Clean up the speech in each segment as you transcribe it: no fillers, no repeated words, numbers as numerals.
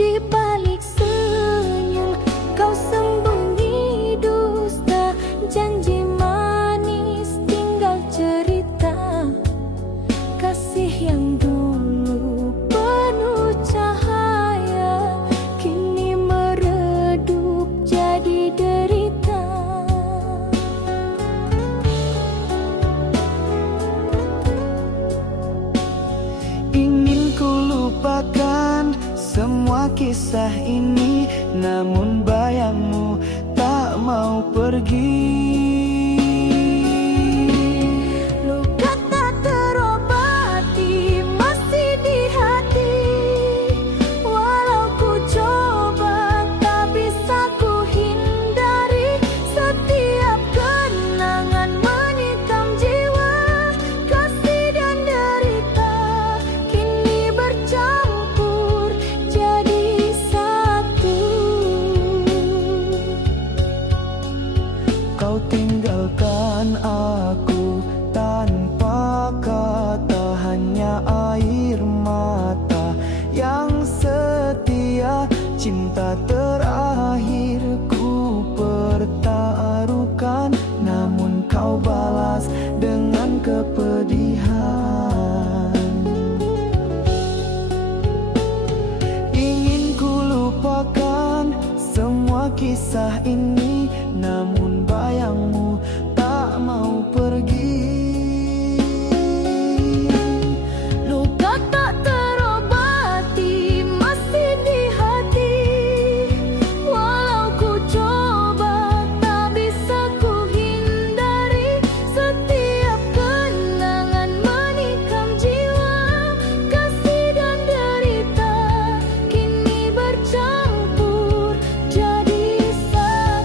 Di balik senyum kau sembunyi dusta, janji manis tinggal cerita. Kasih yang dulu penuh cahaya kini meredup jadi derita. Ingin ku lupakan semua kisah ini, namun bayangmu tak mau pergi. Luka tak terobati masih di hati, walau ku coba tak bisa ku hindari. Setiap kenangan menikam jiwa, kasih dan derita kini bercampur jadi satu. Kau tinggalkan aku tanpa kata, hanya air mata yang setia. Cinta terakhirku pertaruhkan, namun kau balas dengan kepedihan. Ingin ku lupakan semua kisah ini, namun bayangmu tak mau pergi. Luka tak terobati masih di hati, walau ku coba tak bisa ku hindari. Setiap kenangan menikam jiwa, kasih dan derita kini bercampur jadi satu.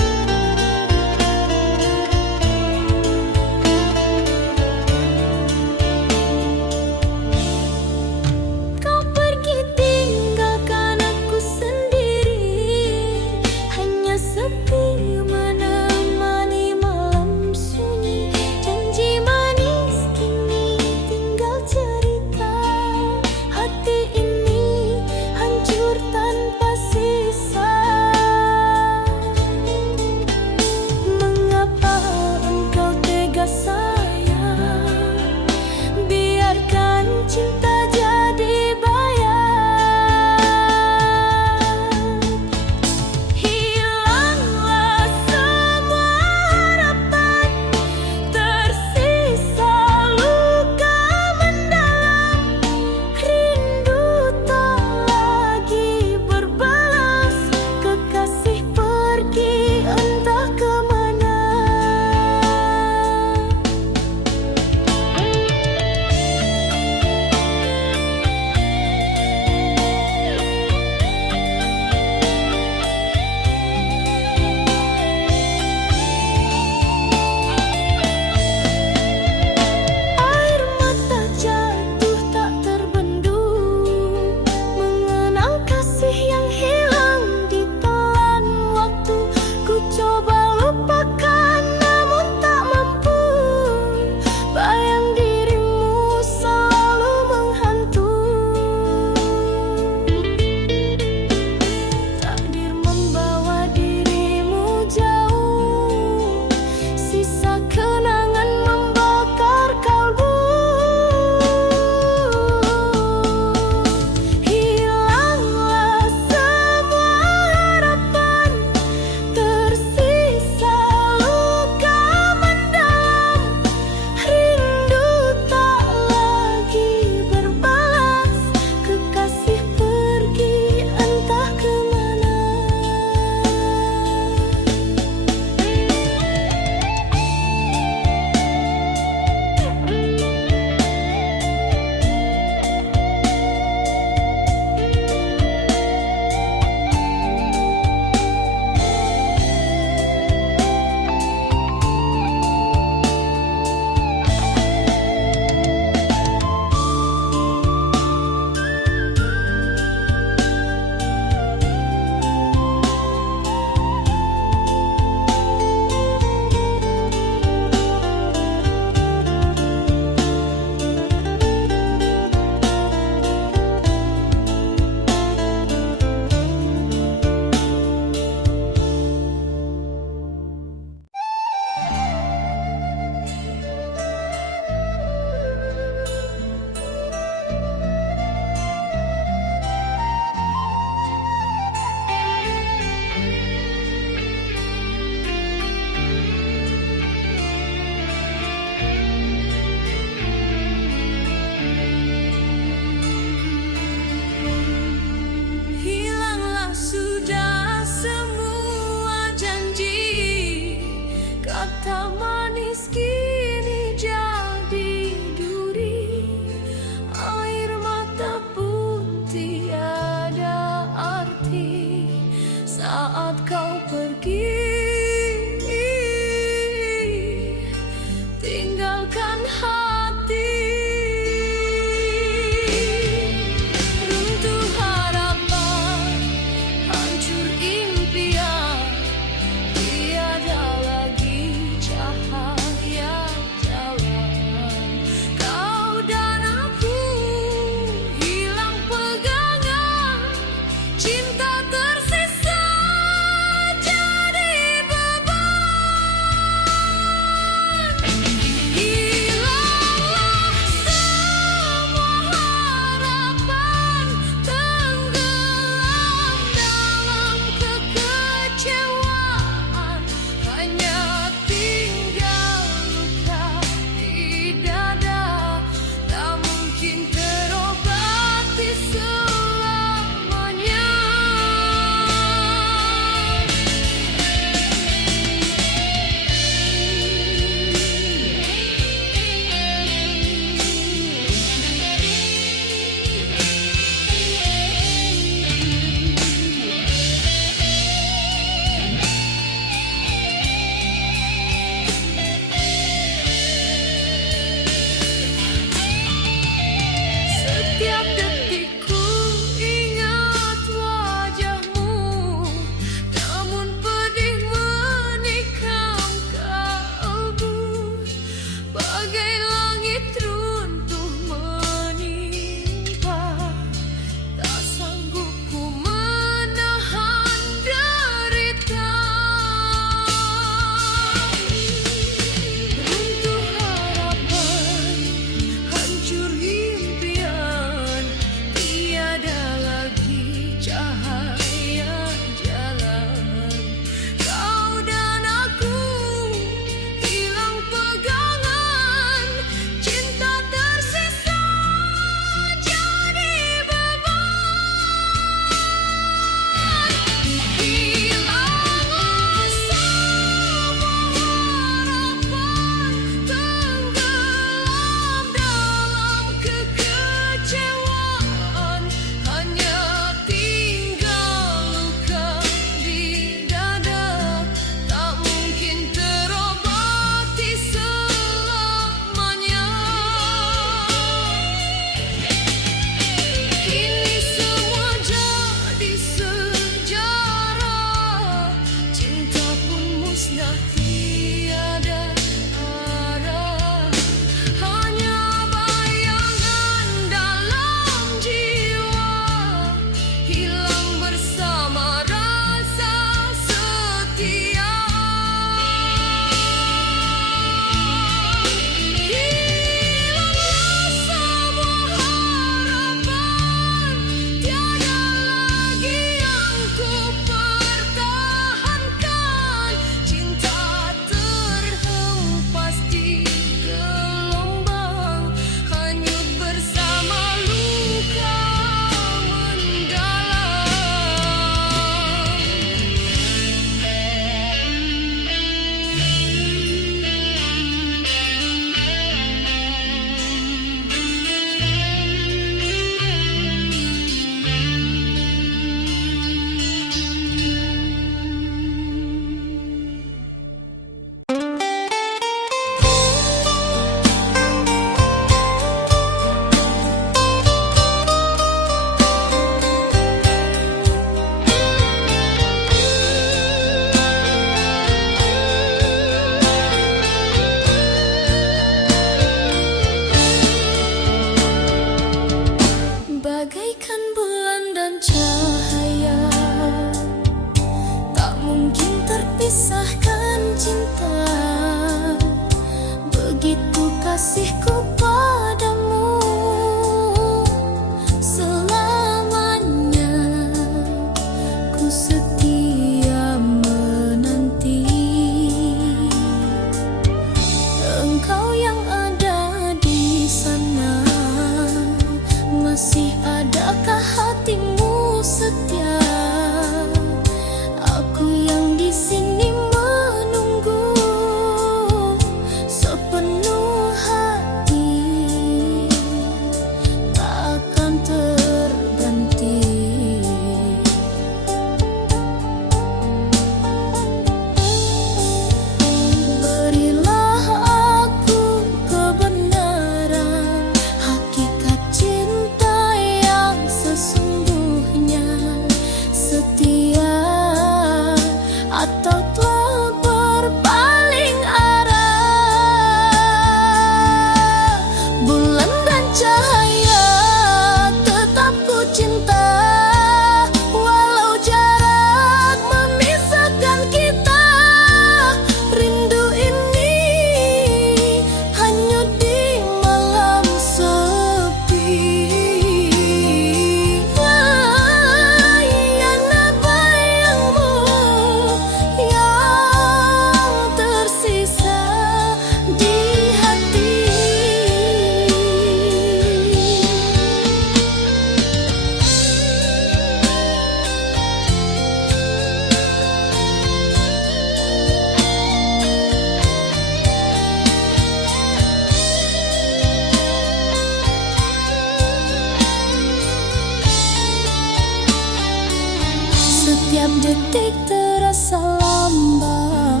Detik terasa lambat,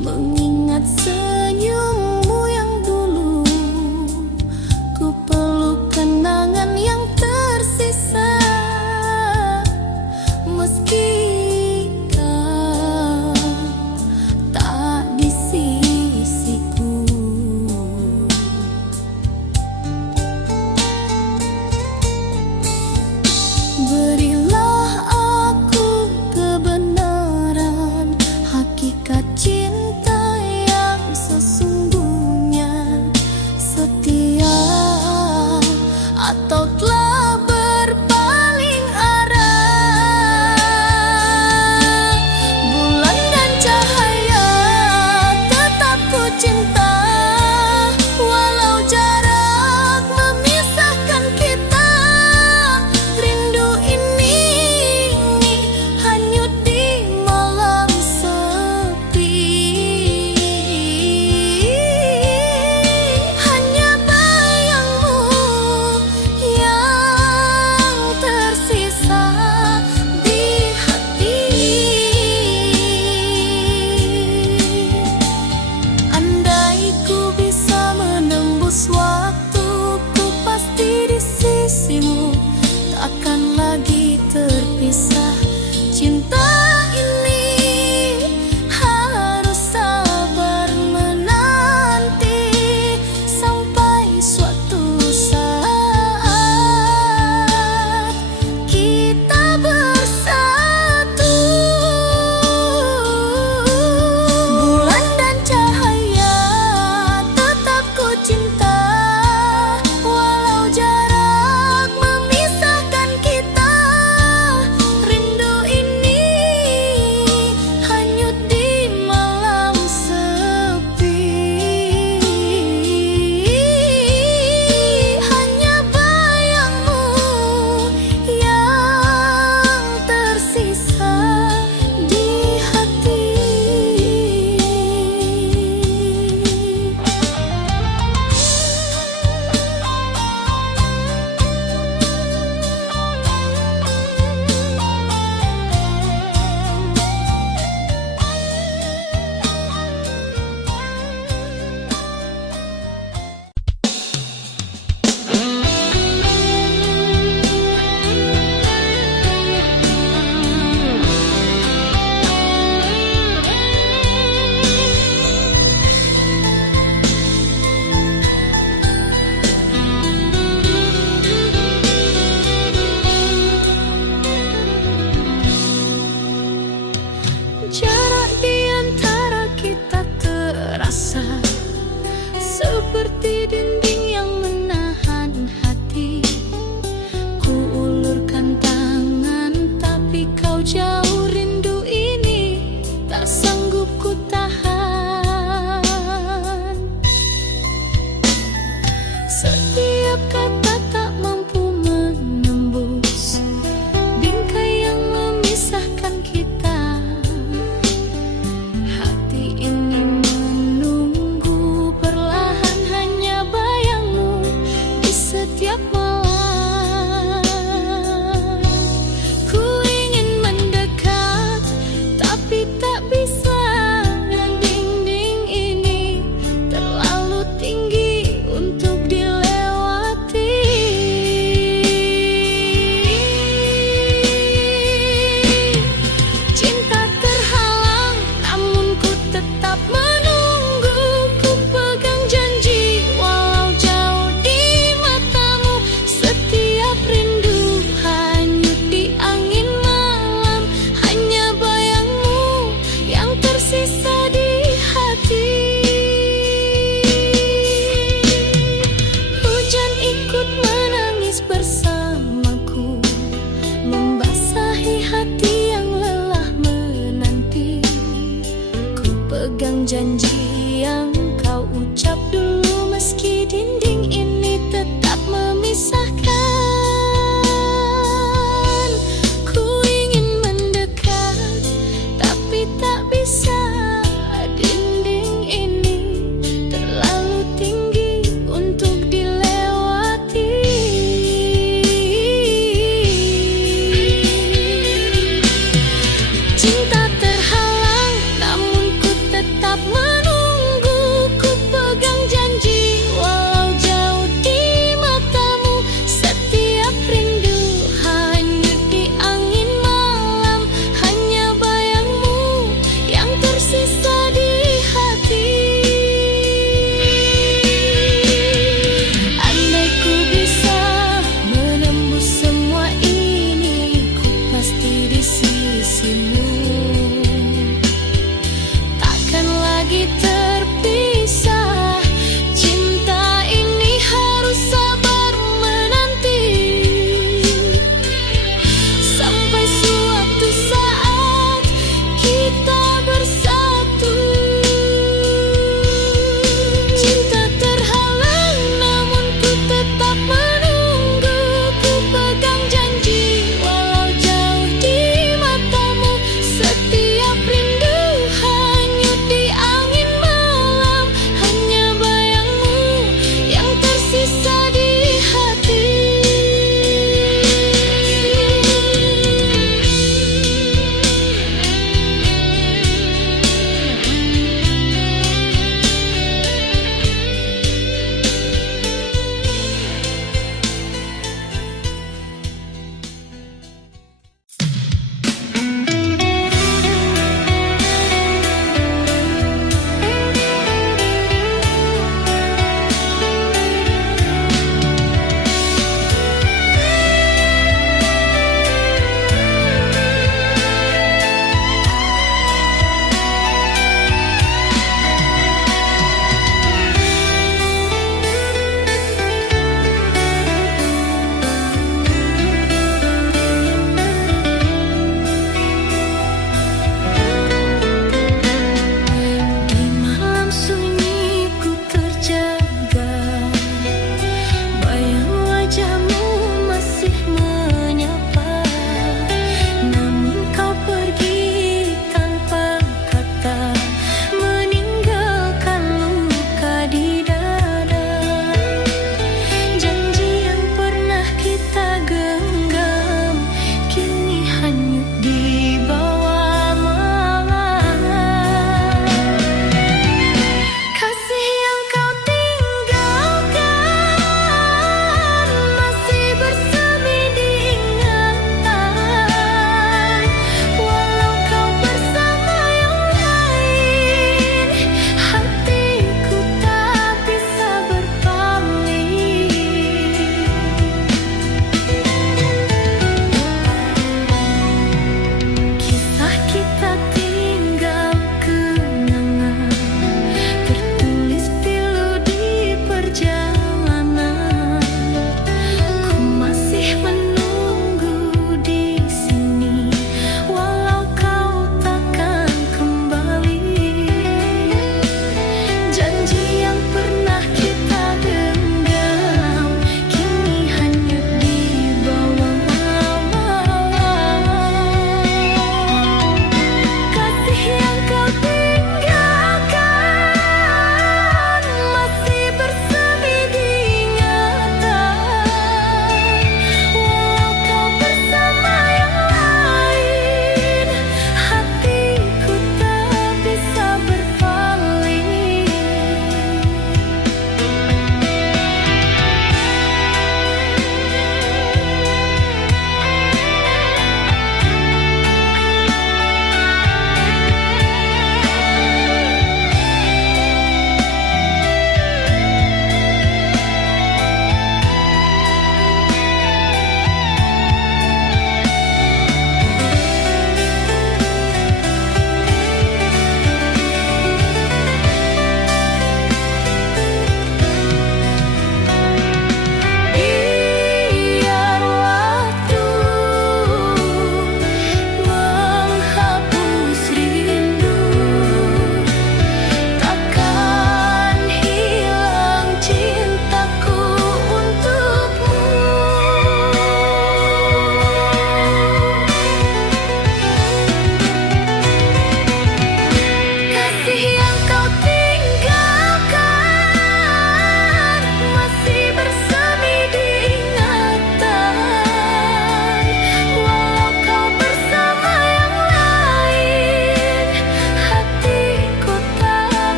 mengingat senyummu yang dulu. Ku peluk kenangan yang tersisa, meski kau tak di sisiku. Berilah aku kebenaran, hakikat cinta yang sesungguhnya. Setia atau telah berpaling arah. Bulan dan cahaya tetap ku cinta, walau jarak memisahkan kita. Rindu ini hanyut di malam sepi. Hanya bayangmu yang tersisa di hati. Andai ku bisa menembus waktu, ku pasti di sisimu, takkan lagi terpisah. Cinta ini harus sabar menanti sampai suatu saat kita bersatu. Bulan dan cahaya tetap ku cinta, walau jarak memisahkan kita. Rindu ini hanyut di malam sepi. Hanya bayangmu yang tersisa di hati. Jarak di antara kita terasa seperti dinding yang menahan hati. Ku ulurkan tangan tapi kau jauh, rindu ini tak sanggup ku tahan. Setiap kata tak mampu menembus bingkai yang memisahkan kita. Hati ini menunggu perlahan, hanya bayangmu di setiap malam. Ku ingin mendekat tapi tak bisa. Dinding ini terlalu tinggi untuk dilewati.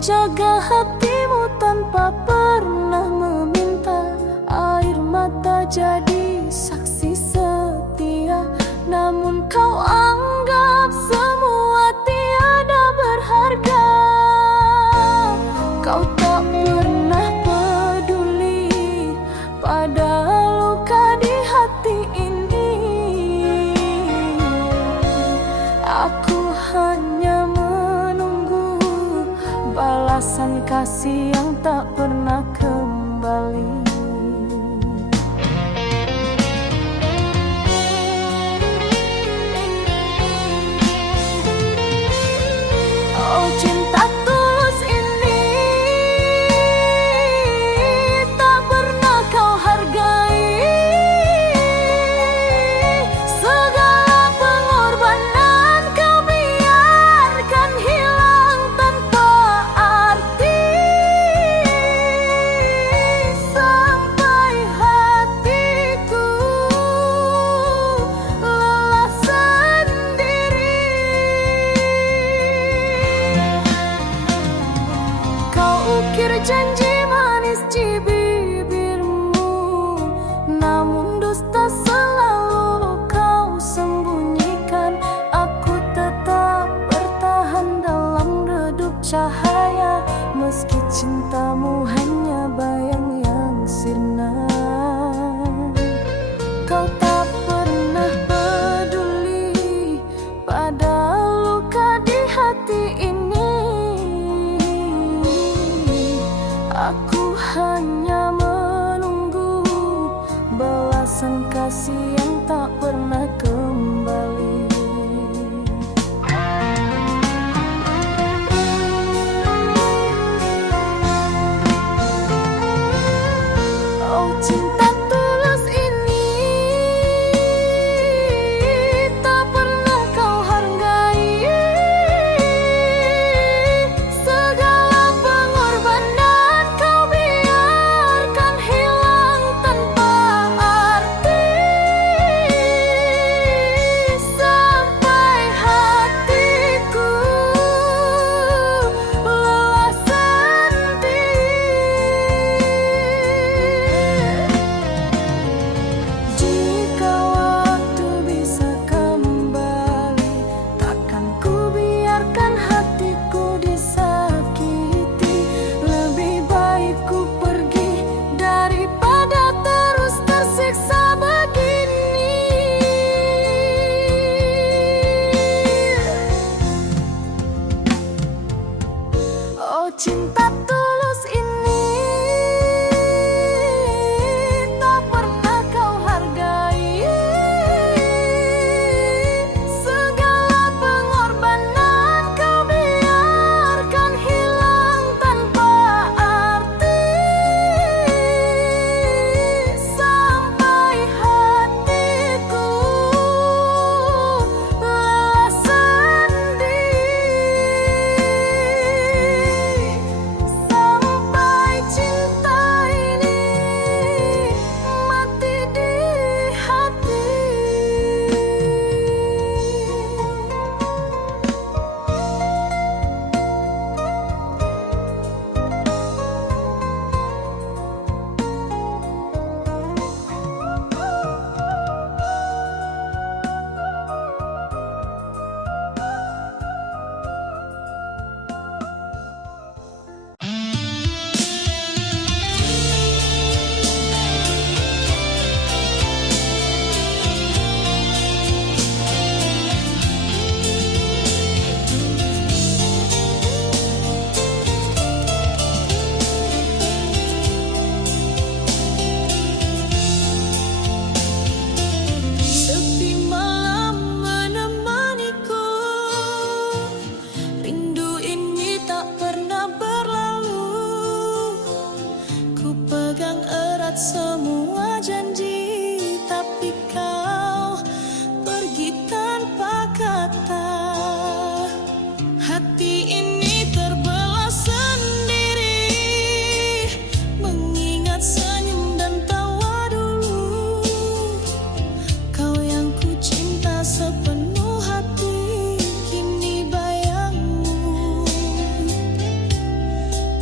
menjaga hatimu tanpa pernah meminta. Air mata jadi saksi setia, namun kau anggap semua tiada berharga. Kau tak pernah peduli pada luka di hati ini. Aku hanya menunggu balasan kasih yang tak pernah kembali. Oh, cinta tulus ini tak pernah kau hargai. Segala pengorbanan kau biarkan hilang tanpa arti. Sampai hatiku lelah sendiri. Kau ukir janji manis di bibirmu, namun dusta selalu kau sembunyikan. Aku tetap bertahan dalam redup cahaya, meski cintamu hanya bayang yang sirna. Kau tak pernah peduli pada luka di hati ini. Aku hanya menunggu balasan kasih yang tak pernah kembali. Oh, cinta tulus ini tak pernah kau hargai. Segala pengorbanan kau biarkan hilang tanpa arti. Sampai hatiku lelah sendiri. Jika waktu bisa kembali, takkan ku biarkan hatiku disakiti. Lebih baik ku pergi daripada terus tersiksa begini. Oh, cinta tulus ini tak pernah kau hargai. Segala pengorbanan kau biarkan hilang tanpa arti. Sampai hatiku lelah sendiri.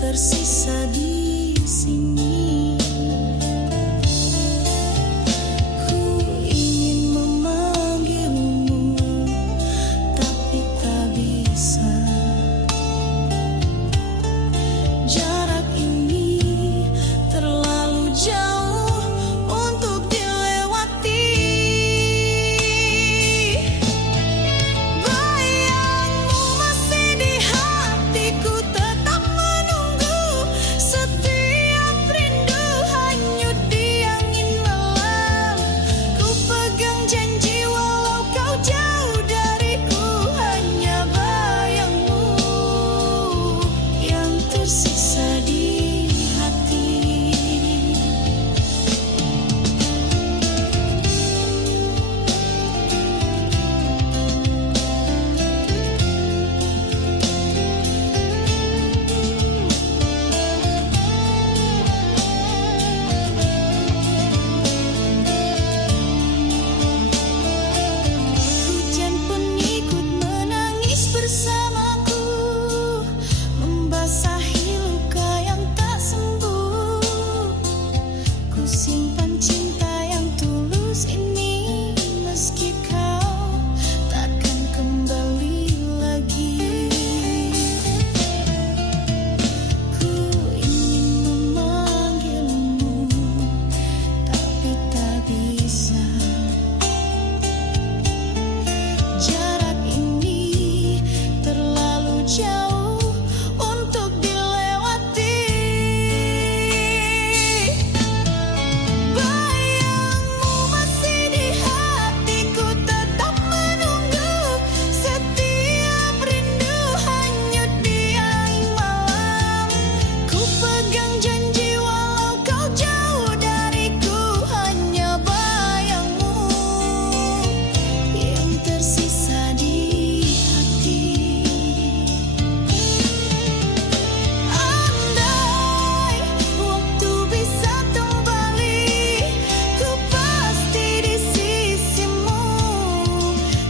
tersisa di sini. Ku ingin memanggilmu, tapi tak bisa. Jarak ini terlalu jauh untuk dilewati. Bayangmu masih di hatiku, tetap menunggu. Setiap rindu hanyut di angin malam. Ku pegang janji walau kau jauh dariku, hanya bayangmu yang tersisa di hati. Hujan pun ikut menangis bersamaku, membasahi luka yang tak sembuh. Ku simpan cinta yang tulus ini, meski kau takkan kembali lagi. Ku ingin memanggilmu, tapi tak bisa. Jarak ini terlalu jauh untuk dilewati. Bayangmu masih di hatiku, tetap menunggu. Setiap rindu hanyut di angin malam. Ku pegang janji walau kau jauh dariku, hanya bayangmu yang tersisa di hati. Andai waktu bisa kembali, ku pasti di sisimu.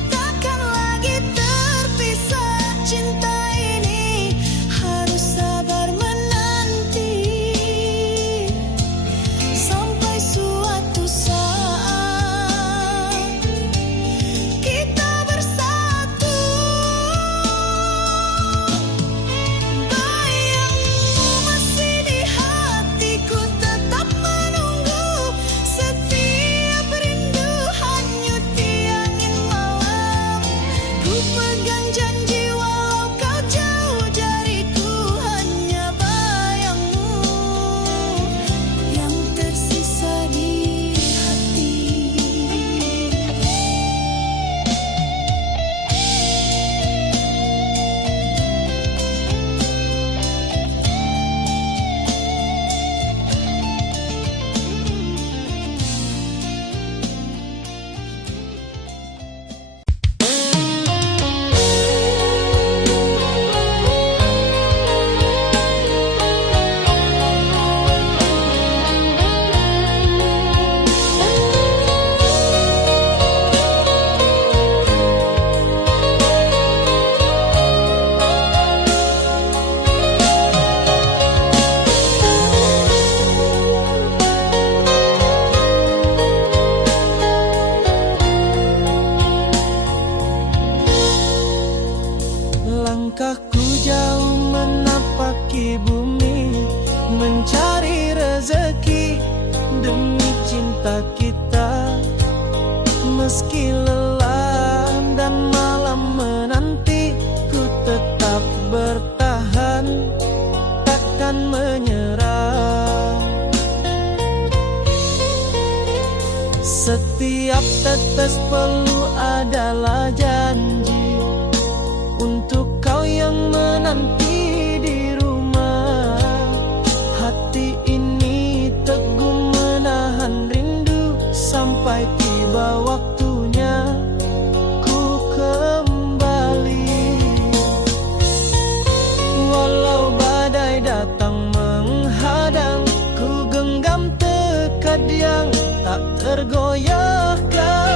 Takkan lagi terpisah, cinta ini harus sabar menanti. Sampai suatu saat kita bersatu. Bayangmu masih di hatiku, tetap menunggu. Setiap rindu hanyut di angin malam. Ku pegang janji walau kau jauh dariku, hanya bayangmu yang tersisa di hati. Langkahku jauh menapaki bumi, mencari rezeki demi cinta kita. Meski lelah dan malam menanti, ku tetap bertahan, takkan menyerah. Setiap tetes peluh adalah janji untuk kau yang menanti di rumah. Hati ini teguh menahan rindu sampai tiba waktunya ku kembali. Walau badai datang menghadang, ku genggam tekad yang tak tergoyahkan.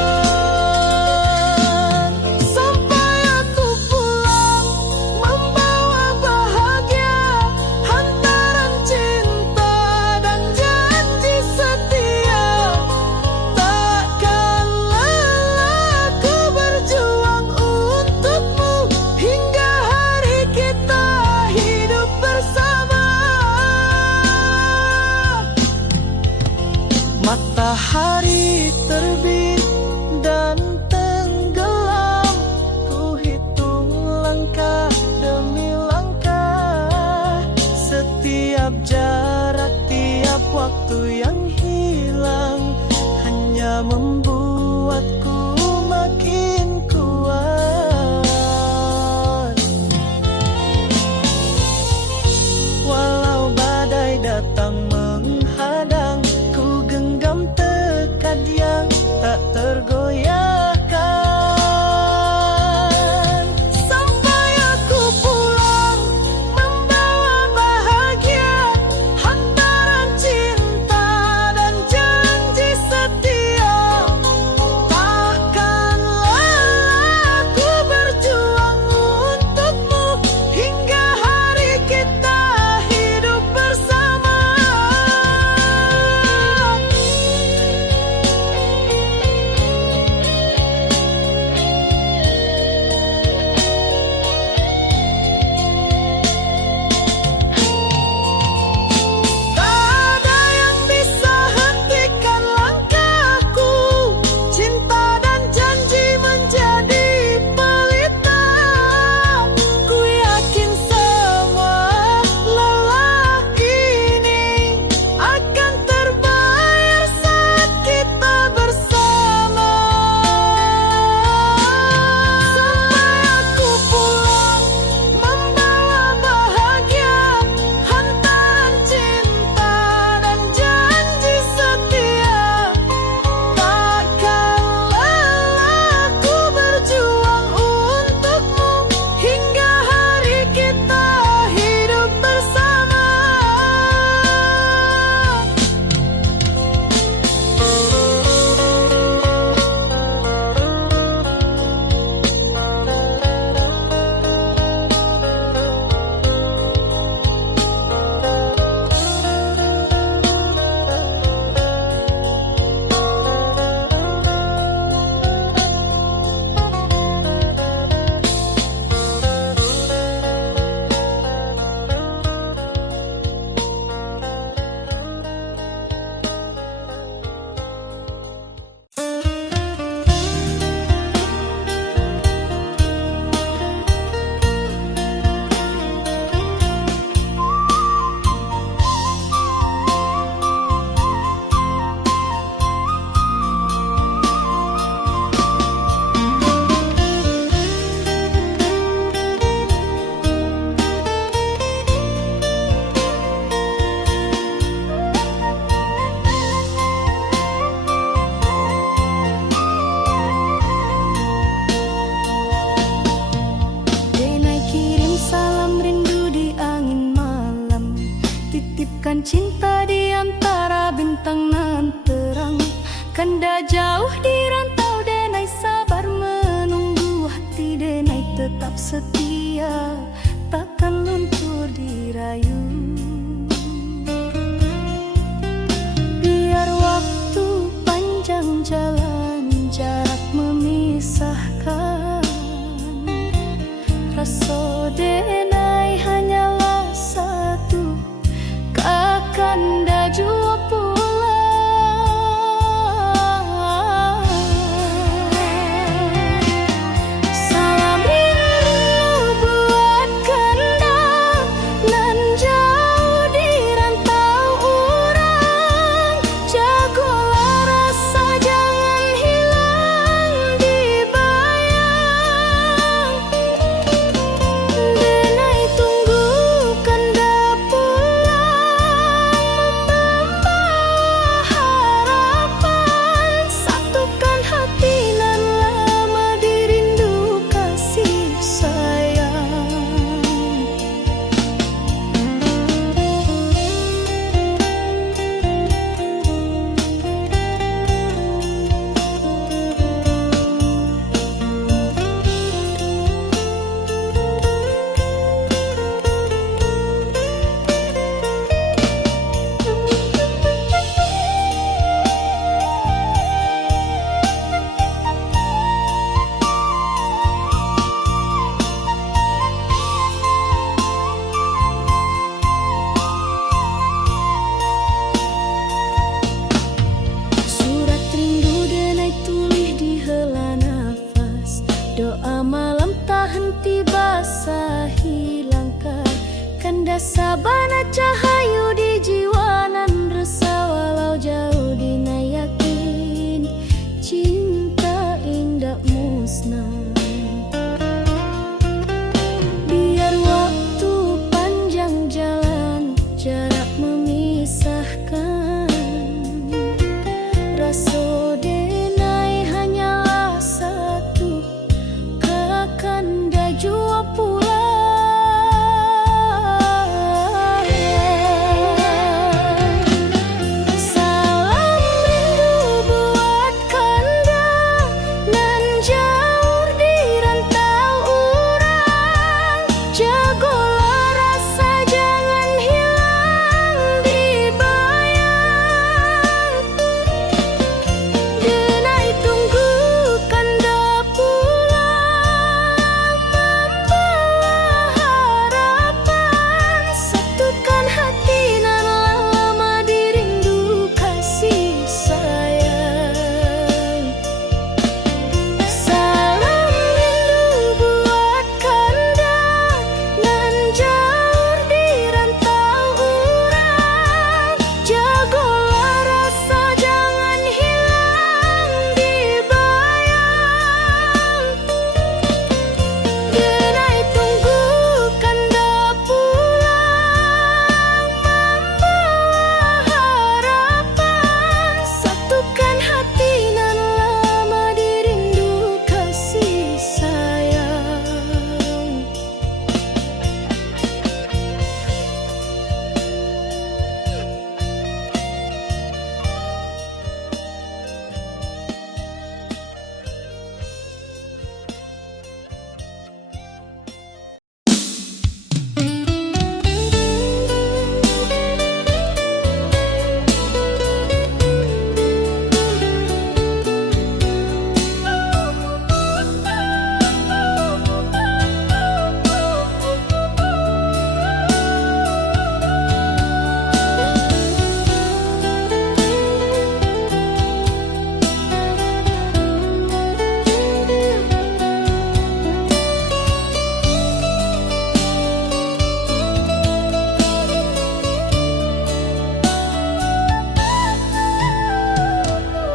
Sampai aku pulang membawa bahagia, hantar Tiap jarak, tiap waktu yang hilang hanya membuatku makin kuat. Walau badai datang menghadang, ku genggam tekad yang tak tergoyahkan. Sampai aku pulang membawa bahagia, hantaran cinta dan janji setia. Takkan lelah ku berjuang untukmu hingga hari kita hidup bersama. Tak ada yang bisa hentikan langkahku, cinta dan janji menjadi pelita. Ku yakin semua lelah ini akan terbayar saat kita bersama. Sampai aku pulang membawa bahagia, hantaran cinta dan janji setia. Takkan lelah ku berjuang untukmu hingga hari kita hidup bersama. Denai kirim salam rindu di angin malam, titipkan cinta di antara bintang nan terang. Kanda jauh di rantau, Denai sabar menunggu, hati Denai tetap setia, takkan luntur dirayu. Biar waktu panjang jalan, jarak memisahkan, rasa Denai hanyalah satu, kakanda jua pulang. Ana cahayu di jiwa nan resah walau jauh dina yakin cinta indah musnah. Biar waktu panjang jalan jarak memisahkan, rasa denai hanyalah satu, kakanda jua pulang. Salam rindu buat kanda nan jauh di rantau urang. Jagolah rasa jangan hilang dibayang. Denai tunggu kanda pulang, membawa harapan. Satukan hati nan lama dirindu kasih sayang. Salam rindu buat kanda nan jauh di rantau urang. Jagolah rasa jangan hilang dibayang. Denai tunggu kanda pulang, membawa harapan. Satukan hati nan lama dirindu kasih sayang.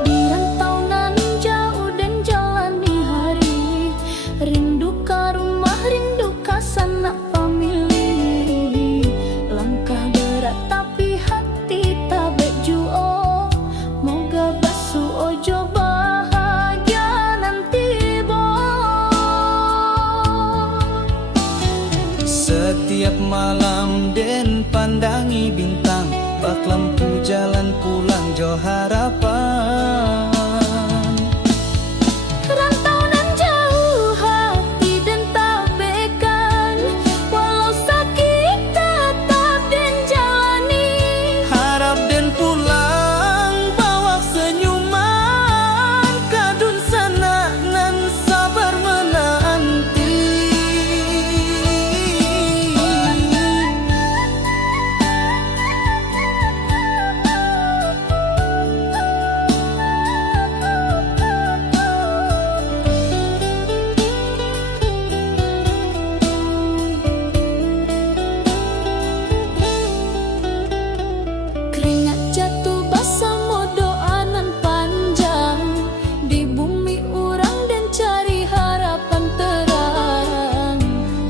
Di rantau nan jauh dan jalani hari, rindu ka rumah, rindu ka sanak famili. Langkah berat tapi hati tabek juo, moga basu ojo bahagia nanti bo. Setiap malam den pandangi bintang, bak lampu jalan pulang jo harapan. Rantau nan jauh hati dan tabekan, walau sakit tetap dan jalani. Harap den pulang bawa senyuman, kadun sana nan sabar menanti. Keringat jatuh basah mo doa nan panjang, di bumi urang dan cari harapan terang.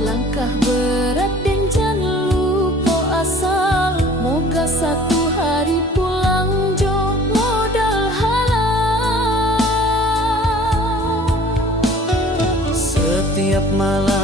Langkah berat dan jangan lupa asal, moga satu hari pulang jo modal halal. Setiap malam